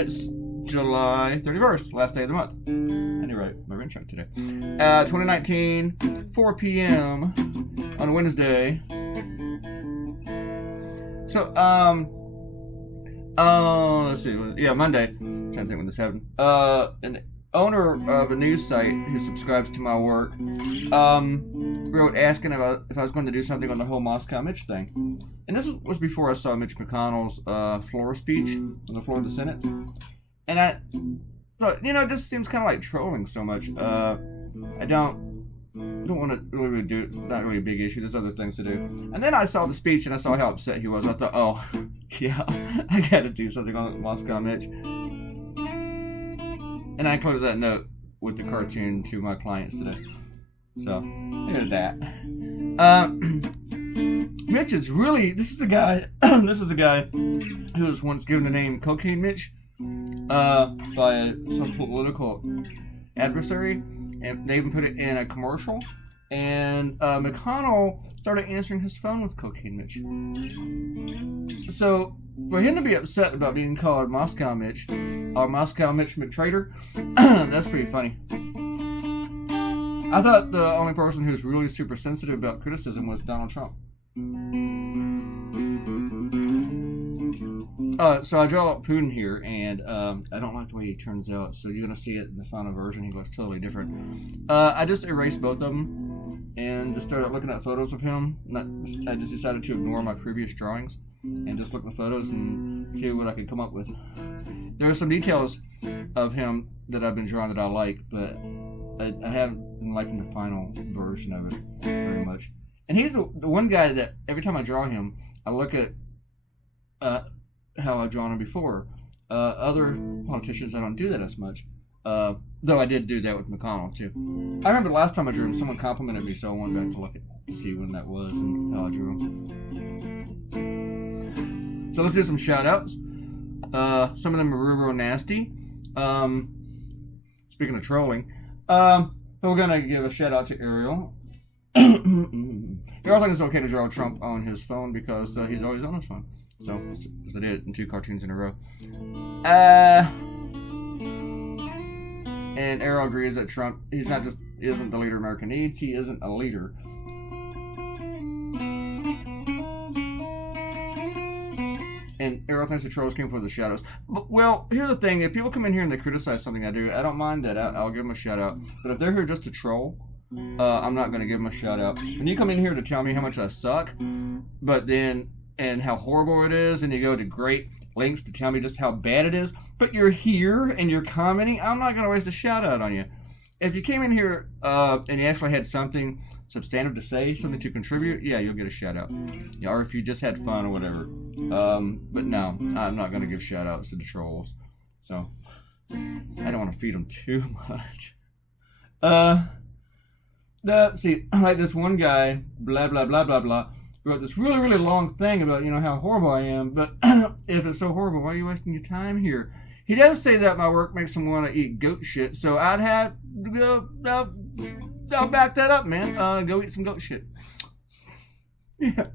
it's July 31st, last day of the month. I need to write my rent check today. 2019, 4 p.m. on Wednesday. So, let's see. Yeah, Monday. I'm trying to think when this happened. An owner of a news site who subscribes to my work, wrote asking about if I was going to do something on the whole Moscow Mitch thing. And this was before I saw Mitch McConnell's floor speech on the floor of the Senate. And I thought, it just seems kind of like trolling so much. I don't want to really do it. It's not really a big issue. There's other things to do. And then I saw the speech and I saw how upset he was. I thought, oh, yeah, I got to do something on Moscow Mitch. And I included that note with the cartoon to my clients today. So, there's that. Mitch is really, this is a guy who was once given the name Cocaine Mitch by some political adversary. And they even put it in a commercial. And McConnell started answering his phone with Cocaine Mitch. So, for him to be upset about being called Moscow Mitch, or Moscow Mitch McTrader, that's pretty funny. I thought the only person who's really super sensitive about criticism was Donald Trump. So I draw up Putin here, and I don't like the way he turns out, so you're going to see it in the final version. He looks totally different. I just erased both of them and just started looking at photos of him. I just decided to ignore my previous drawings and just look at the photos and see what I could come up with. There are some details of him that I've been drawing that I like, but I haven't been liking the final version of it very much. And he's the one guy that every time I draw him, I look at how I've drawn him before. Other politicians, I don't do that as much. Though I did do that with McConnell, too. I remember the last time I drew him, someone complimented me, so I went back to look to see when that was and how I drew him. So let's do some shout-outs. Some of them are real nasty. Speaking of trolling. But we're going to give a shout-out to Ariel. Ariel thinks it's okay to draw Trump on his phone because he's always on his phone. So, because I did it in 2 cartoons in a row. And Ariel agrees that Trump, isn't the leader America needs. He isn't a leader. And Ariel thinks the trolls came for the shadows. But, well, here's the thing. If people come in here and they criticize something I do, I don't mind that. I'll give them a shout out. But if they're here just to troll, I'm not going to give them a shout out. When you come in here to tell me how much I suck, but then, and how horrible it is, and you go to great lengths to tell me just how bad it is, but you're here and you're commenting, I'm not going to waste a shout out on you. If you came in here and you actually had something substantive to say, something to contribute, yeah, you'll get a shout out. Yeah, or if you just had fun or whatever. But no, I'm not going to give shout outs to the trolls. So, I don't want to feed them too much. Let's see, like this one guy, blah, blah, blah, blah, blah, wrote this really, really long thing about, how horrible I am, but if it's so horrible, why are you wasting your time here? He does say that my work makes him want to eat goat shit, so I'd have to go, I'll back that up, man. Go eat some goat shit. Yeah.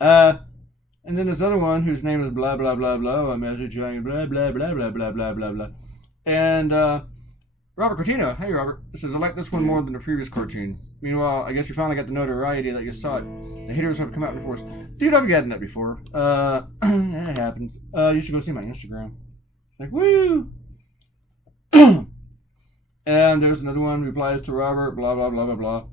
And then this other one, whose name is blah, blah, blah, blah, a message going blah, blah, blah, blah, blah, blah, blah, blah. And, Robert Cortino, hey Robert, says, I like this one more than the previous cartoon. Meanwhile, I guess you finally got the notoriety that you saw it. The haters have come out before us. Dude, I've gotten that before. It happens. You should go see my Instagram. Like, woo! And there's another one, replies to Robert, blah, blah, blah, blah, blah.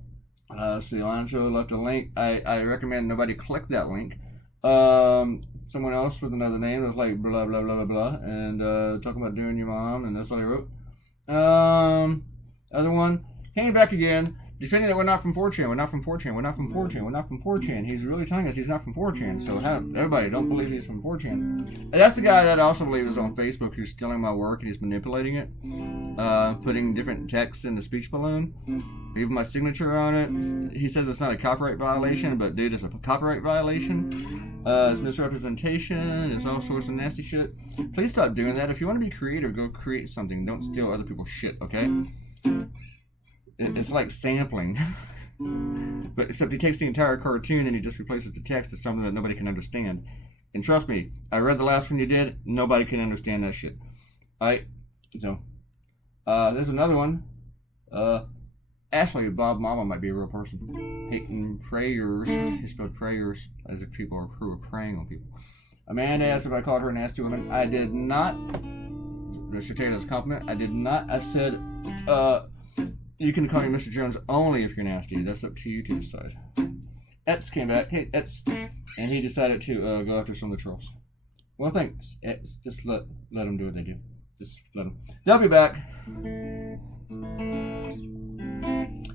Cilantro left a link. I recommend nobody click that link. Someone else with another name was like, blah, blah, blah, blah, blah. And talking about doing your mom, and that's what I wrote. Other one, came back again, defending that we're not from 4chan, we're not from 4chan, we're not from 4chan, we're not from 4chan. He's really telling us he's not from 4chan, so everybody don't believe he's from 4chan. And that's the guy that I also believe is on Facebook who's stealing my work and he's manipulating it, putting different texts in the speech balloon, leaving my signature on it. He says it's not a copyright violation, but dude, it's a copyright violation. It's misrepresentation, it's all sorts of nasty shit. Please stop doing that. If you want to be creative, go create something. Don't steal other people's shit, okay? It's like sampling. But except he takes the entire cartoon and he just replaces the text to something that nobody can understand. And trust me, I read the last one you did. Nobody can understand that shit. Alright, so there's another one. Actually, Bob Mama might be a real person. Hating prayers. He spelled prayers as if people are who are praying on people. Amanda asked if I called her a nasty woman. I did not. Mr. Taylor's compliment. I did not. I said, you can call me Mr. Jones only if you're nasty. That's up to you to decide. Epps came back. Hey, Epps. And he decided to go after some of the trolls. Well, thanks, Epps. Just let them do what they do. Just let them. They'll be back.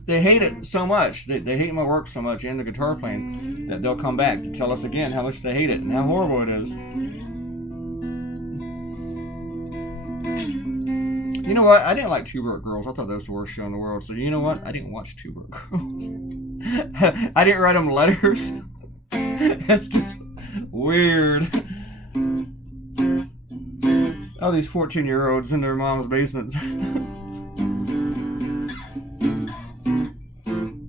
They hate it so much. They hate my work so much and the guitar playing that they'll come back to tell us again how much they hate it and how horrible it is. You know what? I didn't like Two Broke Girls. I thought that was the worst show in the world. So you know what? I didn't watch Two Broke Girls. I didn't write them letters. It's just weird. All these 14-year-olds in their mom's basements.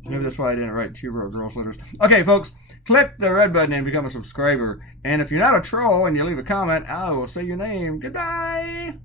Maybe that's why I didn't write Two Broke Girls letters. Okay, folks, click the red button and become a subscriber. And if you're not a troll and you leave a comment, I will say your name. Goodbye.